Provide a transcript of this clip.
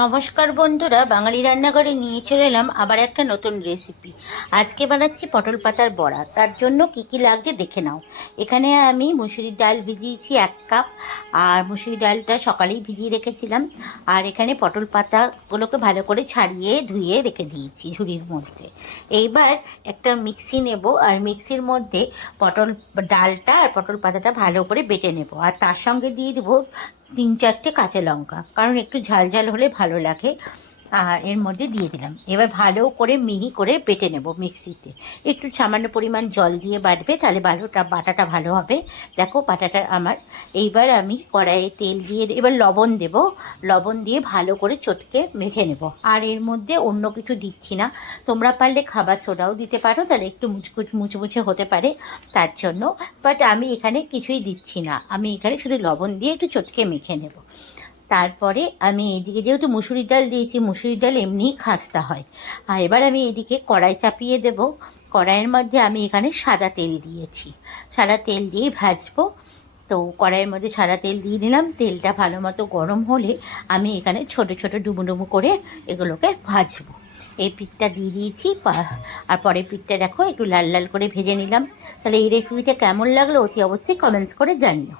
নমস্কার বন্ধুরা, বাঙালি রান্নাঘরে নিয়ে চলে এলাম আবার একটা নতুন রেসিপি। আজকে বানাচ্ছি পটল পাতার বড়া। তার জন্য কি কি লাগছে দেখে নাও। এখানে আমি মুসুরির ডাল ভিজিয়েছি 1 কাপ, আর মুসুরির ডালটা সকালেই ভিজিয়ে রেখেছিলাম। আর এখানে পটল পাতাগুলোকে ভালো করে ছাড়িয়ে ধুয়ে রেখে দিয়েছি ঝুড়ির মধ্যে। এইবার একটা মিক্সি নেব, আর মিক্সির মধ্যে পটল ডালটা আর পটল পাতাটা ভালো করে বেটে নেব, আর তার সঙ্গে দিয়ে দেবো 3-4টে কাঁচা লঙ্কা, কারণ একটু ঝাল ঝাল হলে ভালো লাগে। আর এর মধ্যে দিয়ে দিলাম। এবার ভালো করে মিহি করে বেটে নেব মিক্সিতে। একটু সামান্য পরিমাণ জল দিয়ে বাটবে, তাহলে বাটাটা ভালো হবে। দেখো বাটাটা আমার। এইবার আমি কড়াইয়ে তেল দিয়ে এবার লবণ দেব। লবণ দিয়ে ভালো করে চটকে মেখে নেব। আর এর মধ্যে অন্য কিছু দিচ্ছি না। তোমরা পারলে খাবার সোডাও দিতে পারো, তাহলে একটু মুচমুচে হতে পারে তার জন্য। বাট আমি এখানে কিছুই দিচ্ছি না, আমি এখানে শুধু লবণ দিয়ে একটু চটকে মেখে নেব। তারপরে আমি এদিকে যেহেতু মুসুরির ডাল দিয়েছি, মুসুরির ডাল এমনিই খাস্তা হয়। আর এবার আমি এদিকে কড়াই চাপিয়ে দেব। কড়াইয়ের মধ্যে আমি এখানে সাদা তেল দিয়েছি, সাদা তেল দিয়েই ভাজবো। তো কড়াইয়ের মধ্যে সাদা তেল দিয়ে দিলাম। তেলটা ভালো মতো গরম হলে আমি এখানে ছোট ছোট ডুবো ডুবো করে এগুলোকে ভাজবো। এই পিঠটা দিয়ে দিয়েছি, আর পরের পিঠটা দেখো একটু লাল লাল করে ভেজে নিলাম। তাহলে এই রেসিপিটা কেমন লাগলো অতি অবশ্যই কমেন্টস করে জানিও।